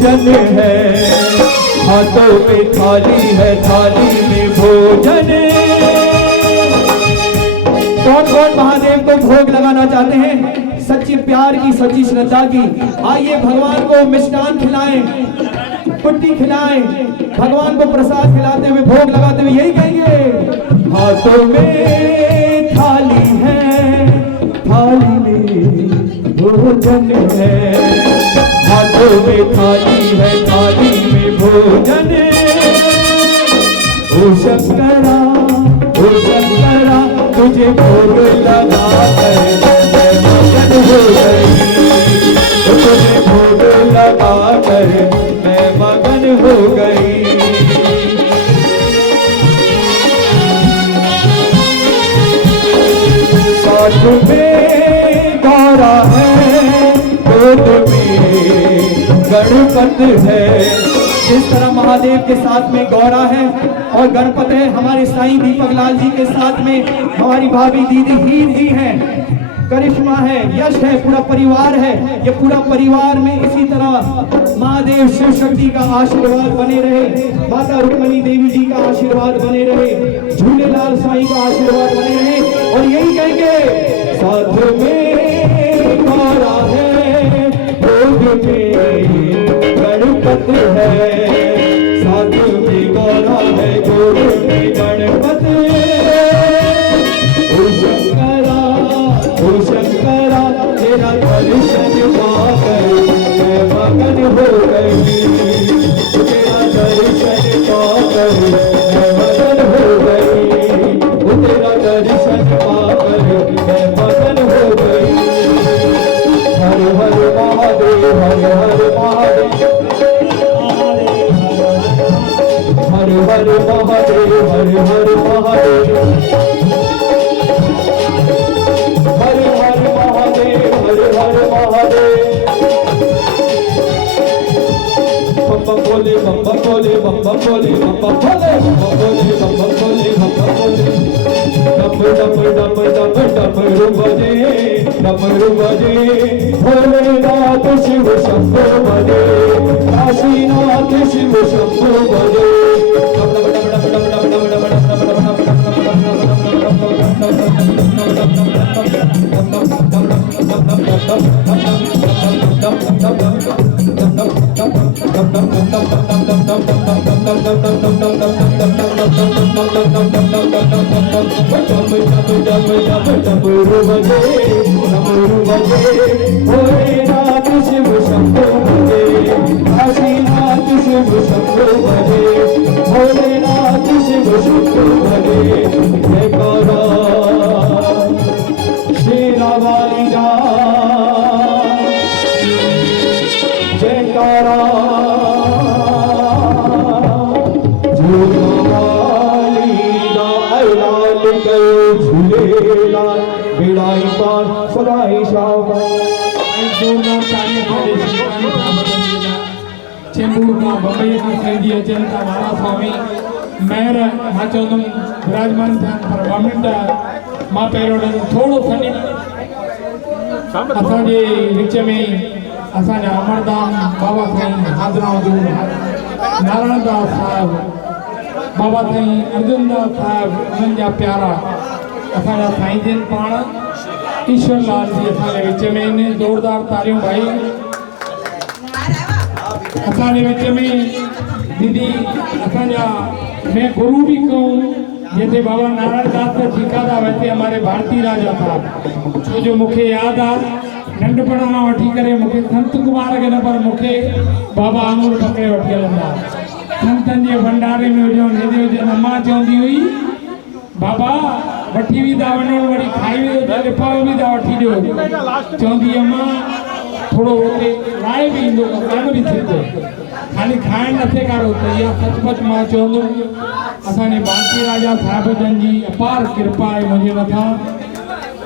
भोजन है, हाथों में थाली है, थाली में भोजन। कौन कौन महादेव को भोग लगाना चाहते हैं? सच्ची प्यार की, सच्ची श्रद्धा की, आइए भगवान को मिष्ठान खिलाएं, कुट्टी खिलाएं, भगवान को प्रसाद खिलाते हुए, भोग लगाते हुए यही कहेंगे, हाथों में थाली है, थाली में भोजन है, हाथों में थाली है, थाली में भोजन। ओ शंकरा, ओ शंकरा, तुझे भोग लगा कर मैं मगन हो गई, तुझे भोग लगा कर मैं मगन हो गई। साथ में गौरा है, गोद में गणपत है। इस तरह महादेव के साथ में गौरा है और गणपत है। हमारे साईं दीपक लाल जी के साथ में हमारी भाभी दीदी हीर जी हैं, करिश्मा है, यश है, पूरा परिवार है। ये पूरा परिवार में इसी तरह महादेव शिव शक्ति का आशीर्वाद बने रहे, माता रुक्मणी देवी जी का आशीर्वाद बने रहे, झूलेलाल साईं का आशीर्वाद बने रहे। और यही कहेंगे, साथ में गौरा है, भोग में गणपत है, साथ में गौरा है, भोग में गणपत। ओ शंकरा, ओ शंकरा, तेरा दर्शन पाकर मैं मगन हो गई, तेरा दर्शन पाकर मैं मगन हो गई, तेरा दर्शन पाकर मैं मगन हो गई। हर हर महादेव, हर हर महादेव, हर हर महादेव, हर हर महादेव, हर हर महादेव, हर हर महादेव। बम बम बोले, बम बम बोले, बम बम बोले, बम बम बोले, बम बम बोले, बम बम बोले, बम बम बोले। डम डम डम डम डमरू बजे, डमरू बजे, भोलेनाथ शिव शंभो बजे, काशीनाथ शिव शंभो बजे। भोलेनाथ शिव शंभो बजे, काशीनाथ शिव शंभो बजे, भोलेनाथ शिव शंभो बजे। जयकारा शेरा वाली दा, जयकारा झूलेलाल, बिड़ाई पार सदाई शाबाश। जोरदार तालियां खड़े चेंबूर का बम्बई का सैदी अचन का महाराज स्वामी मेहर मां चौदम विराजमान थे पर गवर्नमेंट मां पेरोडन थोड़ो सनी असांजे विच में असांजा अमरदान बाबा साईं हाजरा हुजूर नारायण दास साहब, बाबा साईं अर्जुन दास साहब, उन्हनि जा प्यारा असांजा साईं जन पाण ईश्वर लाल जी असांजे विच में आहिनि। जोरदार तालियूं भाई। असांजे विच में दीदी असांजा मैं गुरु भी कहूँ जैसे बाबा नारायण दास का ठीका था वैसे हमारे भारती राजा था। छो जो मुझे याद आ नंढपण खां वठी करे मूंखे संत कुमार के न पर मूंखे बाबा आंगुर पकड़े वठी हलंदा। संतनि जे भंडारे में हुजो जन अम्मा चवंदी हुई बाबा वठी भी था वञो वरी खाई भी लिफाफो भी था वठी ॾियो। चवंदी अम्मा थोड़ो हुते लाइ बि ईंदो कान बि थींदो खाली खाइण नथे कारो त इहा सचपच मां चवंदुमि असांजे भारती राजा साहिब जन जी अपार कृपा आहे मुंहिंजे मथां।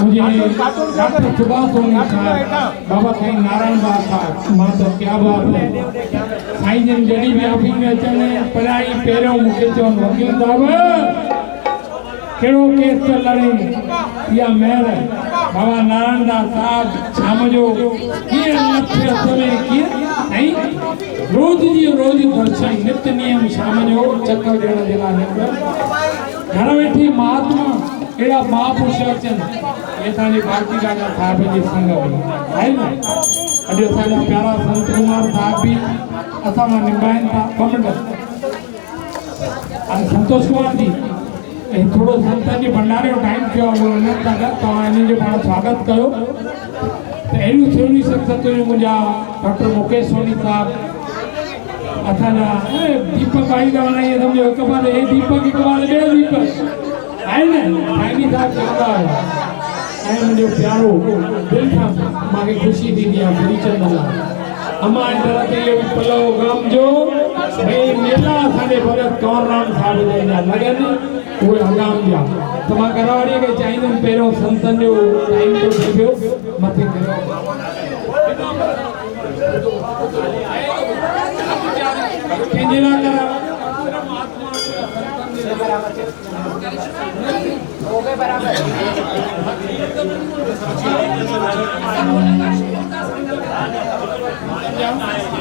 मुझे डॉक्टर सुभाष सोनी साहब, बाबा साईं नारायण दास साहब, मां तो क्या बात है साईं जन जॾहिं बि ऑफिस में अचनि पढ़ाई पहिरियों मूंखे चवनि वकील साहब कहिड़ो केस थो लड़े इहा महिर बाबा नारायण दास साहब शाम जो कीअं नथे हथ में कीअं साईं रोज जी रोज दर्शन नित्य नियम शाम जो चक्कर ॾियण जे लाइ निकिर घर वेठी महात्मा अहिड़ा महापुरुष अचनि हे तव्हांजे भारती राजा साहिब जी संग में आहे न। अॼु असांजा प्यारा संत कुमार साहिब बि असां मां निभाइनि था ॿ मिंट। हाणे संतोष कुमार जी थोरो संतनि जे भंडारे जो टाइम थियो आहे उहो न था तव्हां इन्हनि जो पाण स्वागत कयो। त अहिड़ियूं सुहिणियूं शख़्सियतूं मुंहिंजा डॉक्टर मुकेश सोनी साहिब असांजा दीपक आई था वञाई सम्झो हिकु बार हे दीपक हिकु बार ॿियो दीपक आहे न साईं साहिब चवंदा हुआ। ऐं मुंहिंजो प्यारो दिलि खां मूंखे ख़ुशी थींदी आहे श्रीचंद लाइ अम्मा इंदर ते पलव गम जो भई मेला असांजे भगत कंवरराम साहिब जा लॻनि उहे हगाम जा। त मां घरवारीअ खे चाहींदुमि पहिरियों संतनि जो टाइम थो थी पियो मथे कंहिंजे लाइ करां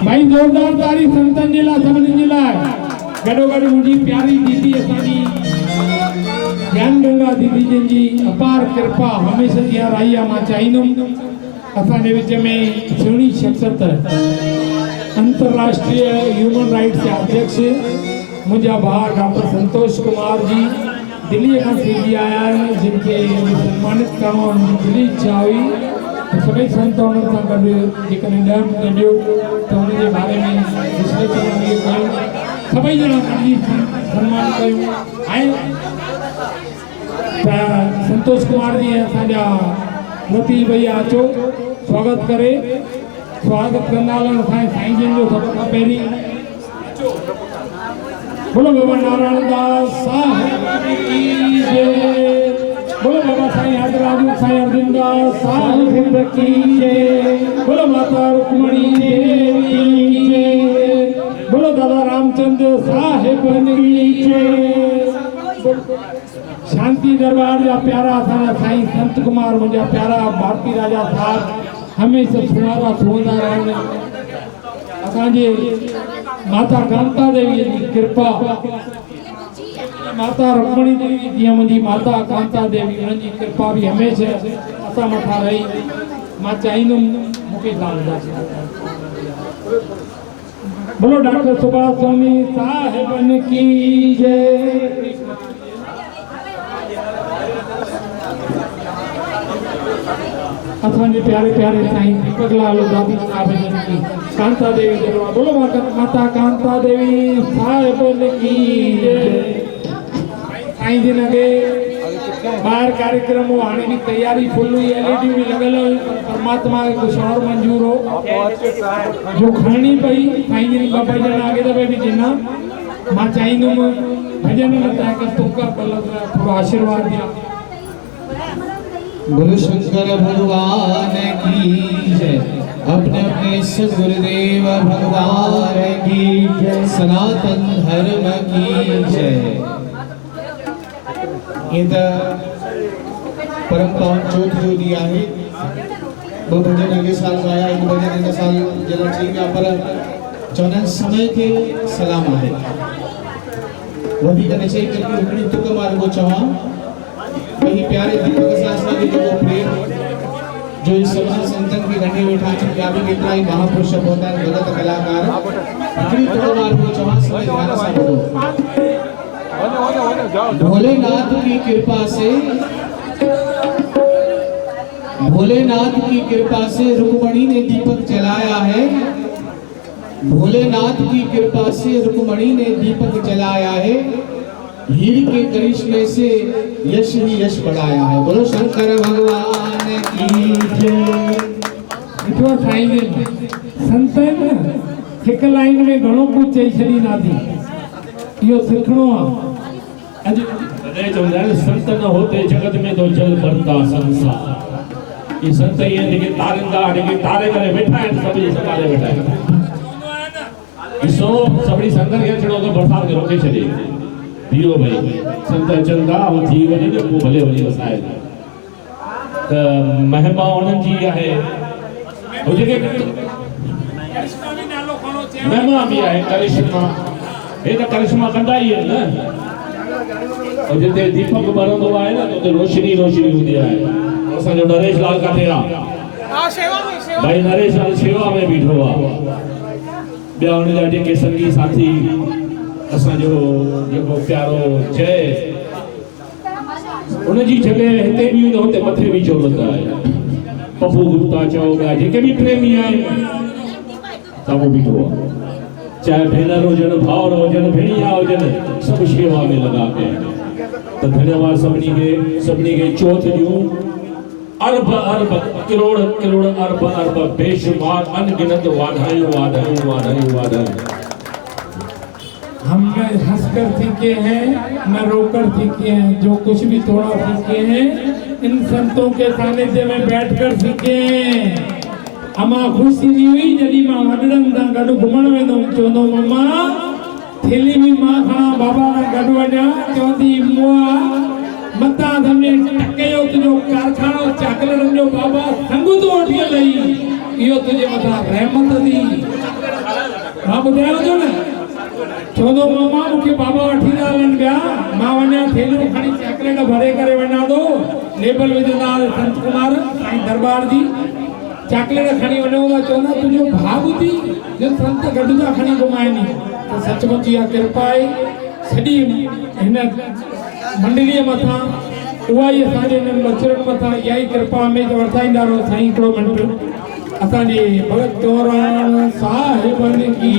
भाई जोरदार तारी संतन जे लाइ सभिनी जे लाइ। गॾो गॾु मुंहिंजी प्यारी दीदी असांजी ज्ञान गंगा दीदी जिनजी अपार कृपा हमेशह जीअं रही आहे मां चाहींदुमि असांजे विच में सुहिणी शख़्सियत अंतर्राष्ट्रीय ह्यूमन राइट्स जा अध्यक्ष मुंहिंजा भाउ डॉक्टर संतोष कुमार जी दिल्लीअ खां सिंधी आया आहिनि जिनखे सम्मानित करणो मुंहिंजी दिली इच्छा हुई। सभई संत हुननि सां गॾु जेकॾहिं 10 मिंट ॾियो त हुनजे बारे में विश्लेषण कयूं सभई ॼणा पंहिंजी सम्मान कयूं। ऐं संतोष कुमार जी असांजा रती भैया अचो स्वागत करे स्वागत कंदा हलनि असांजे साईं जन जो सभ खां पहिरीं बोलो बाबा नारायण दास साहिब की जय। बोलो बाबा साईं आदराजू साईं अर्जुन दास साहिब की जय। बोलो माता रुक्मणी देवी की जय। बोलो दादा रामचंद्र साहिब की जय। शांति दरबार जा प्यारा असांजा साईं संत कुमार मुंहिंजा प्यारा भारती राजा साहिब हमेशह सुहारा सुहंदा रहनि। असांजे माता कांता देवी जी कृपा माता रुक्मणी देवी जीअं मुंहिंजी माता कांता देवी उन्हनि जी कृपा बि हमेशह असां मथां रही। मां चाहींदुमि मूंखे बोलो डॉक्टर सुभाष स्वामी साहिबन की जय। असांजे प्यारे प्यारे साईं दीपक लाल दादी साहिब जन की कांता देवी दरबार बोलो माता कांता देवी साहिबन की जय। साईं जिन खे ॿाहिरि कार्यक्रम हो हाणे बि तयारी फुल हुई LED बि लॻल हुई परमात्मा खे कुझु और मंजूर हो जो खणणी पई साईं जिन ॿ भॼन अॻे दफ़े बि ॾिना। मां चाहींदुमि भॼन न त हिकु तुक थोरो आशीर्वाद ॾियां। गुरु शंकर भगवान की जय। अपने अपने सदगुरुदेव भगवान की जय। सनातन धर्म की जय। ये परम पावन चौथ जो दिया है वो भजन अगे साल गाया इन भजन इन साल जला ठीक है पर चौदह समय के सलाम है वही का निश्चय करके उन्हें तुक मार को चाहा वही प्यारे दीपक शास्त्री जी को प्रेम जो इस समय संतन की घंटे बैठा है क्या भी कितना ही महापुरुष होता है जगत कलाकार अपनी तुक मार को चाहा समय ध्यान से बोलो। भोलेनाथ की कृपा से रुक्मणी ने दीपक जलाया है। भोलेनाथ की कृपा से रुक्मणी ने दीपक जलाया है। हीर के करिश्मे से यश ही यश बढ़ाया है। बोलो शंकर भगवान की जय। इतो साईं संतन हिक लाइन में घणो कुछ चई छड़ी ना थी यो सिखणो आ। संत न होते जगत में तो जल बनता संसार। ये संत ये लेकिन तारंदा लेकिन तारे करे बैठा है सब ये संभाले बैठा है। इसो सबड़ी संगत के छड़ो तो बरसात के रोके चले दियो भाई संत चंदा वो थी वने ने को भले वने वसाए त महिमा उन्हनि जी आहे हो जेके महिमा भी आहे करिश्मा हे त करिश्मा कंदा ई आहिनि न और जिते दीपक ॿरंदो आहे न उते रोशनी रोशनी हूंदी आहे असांजो नरेश लाल काथे आहे भाई नरेश लाल शेवा में बीठो आहे ॿिया हुनजा जेके संगी साथी असांजो जेको प्यारो जय उनजी जॻह हिते बि हूंदो हुते मथे बि चोलंदा आहे पप्पू गुप्ता चओ ॿिया जेके बि प्रेमी आहिनि साम्हूं बीठो आहे चाहे भेनर हुजनि भाउर हुजनि भेणिया हुजनि सभु शेवा में लॻा पिया आहिनि त धन्यवाद सभिनी खे चौथ ॾियूं अरब अरब करोड़ करोड़ अरब अरब बेशुमार अनगिनत वाधायूं वाधायूं वाधायूं वाधायूं हम न हंसकर सीखे हैं न रोकर सीखे हैं जो कुछ भी थोड़ा सीखे हैं इन संतों के सानिध्य में बैठकर सीखे हैं अमा खुशी नहीं हुई जॾहिं मां वॾड़नि सां गॾु घुमण वेंदुमि चवंदो मम्मा थेली में मां खणा बाबा सां गॾु वञा चवंदी मुआ मता धमे टकयो तुझो कारखानो चाकलनि जो बाबा संग तो वठी लई इहो तुझे मथा रहमत दी मां ॿुधायो थो न चवंदो मम्मा मूंखे बाबा वठी था हलनि पिया मां वञा थेलियूं खणी चाकलेट भरे करे वञा थो लेबल विझंदा संत कुमार साईं दरबार जी चाकलेट खणी वञो था चवंदा तुंहिंजो भाउ ॿुधी जो संत गॾु था खणी घुमाइनि त सचमुच इहा कृपा आहे सॼी हिन मंडलीअ मथां उहा ई असांजे हिननि बचड़नि मथां इहा ई कृपा हमेशह वरसाईंदा रहो साईं हिकिड़ो मिंट असांजे भगत चौराण साहिबनि की